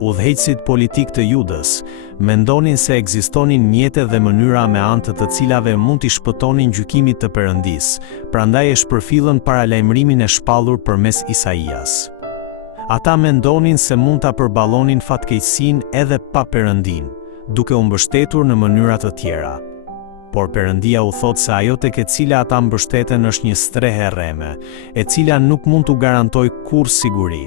udhëheqësit politik të Judës mendonin se ekzistonin mjete dhe mënyra me anë të cilave mund t'i shpëtonin gjykimit të Perëndisë, prandaj e shpërfillën paralajmërimin e shpallur përmes Isaias. Ata mendonin se mund ta përballonin fatkeqësinë edhe pa Perëndin, duke u mbështetur në mënyra të tjera. Por Perëndia u thot se ajo tek e cila ata mbështeten është një strehë rreme, e cila nuk mund t'u garantoj kurrë siguri.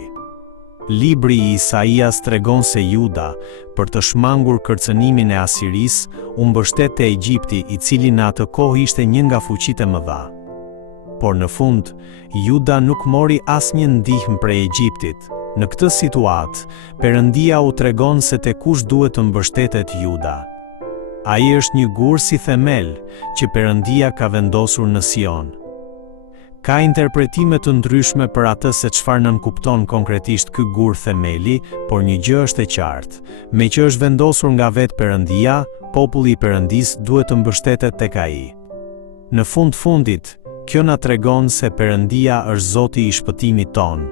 Libri i Isaias tregon se Juda, për të shmangur kërcënimin e Asiris, u mbështet te Egjipti, i cili në atë kohë ishte një nga fuqitë e mëdha. Por në fund, Juda nuk mori asnjë ndihmë prej Egjiptit. Në këtë situatë, Perëndia u tregon se te kush duhet të mbështetet Juda. Ai është një gur si themel që Perëndia ka vendosur në Sion. Ka interpretime të ndryshme për atë se çfarë nënkupton konkretisht ky gur themeli, por një gjë është e qartë, me që është vendosur nga vetë Perëndia, populli i Perëndisë duhet të mbështetet tek ai. Në fundit, kjo na tregon se Perëndia është Zoti i shpëtimit tonë.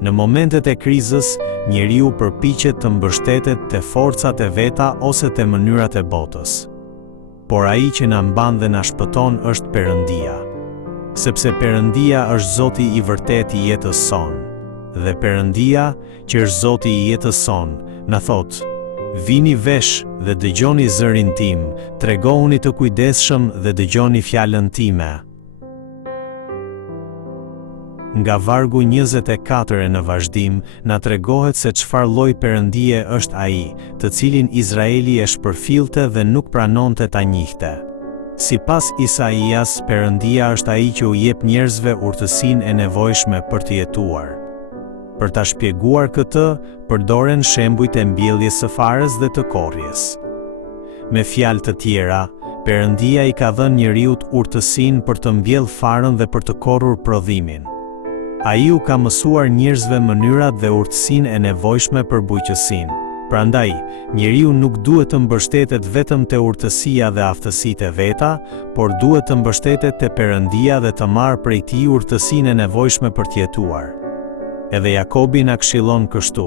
Në momentet e krizës, njeriu përpiqet të mbështetet te forcat e veta ose te mënyrat e botës. Por ai që na mban dhe na shpëton është Perëndia. Sepse Perëndia është Zoti i vërtet i jetës sonë. Dhe Perëndia, që është Zoti i jetës sonë, na thot: "Vini vesh dhe dëgjoni zërin tim, tregohuni të kujdesshëm dhe dëgjoni fjalën time." Nga vargu 24 në vazhdim, na tregohet se çfarë lloj Perëndie është ai, të cilin Izraeli e shpërfillte dhe nuk pranonte ta njihte. Sipas Isaias, Perëndia është ai që u jep njerëzve urtësinë e nevojshme për të jetuar. Për ta shpjeguar këtë, përdoren shembujt e mbjelljes së farës dhe të korrjes. Me fjalë të tjera, Perëndia i ka dhënë njeriut urtësinë për të mbjellë farën dhe për të korrur prodhimin. Ai u ka mësuar njerëzve mënyrat dhe urtësinë e nevojshme për bujqësinë. Prandaj, njeriu nuk duhet të mbështetet vetëm te urtësia dhe aftësitë e veta, por duhet të mbështetet te Perëndia dhe të marrë prej tij urtësinë e nevojshme për të jetuar. Edhe Jakobi na këshillon kështu: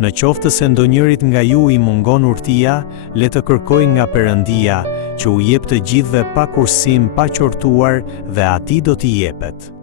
"Në qoftë se ndonjërit nga ju i mungon urtia, le të kërkojë nga Perëndia, që u jep të gjithëve pa kursim, pa qortuar, dhe atij do t'i jepet."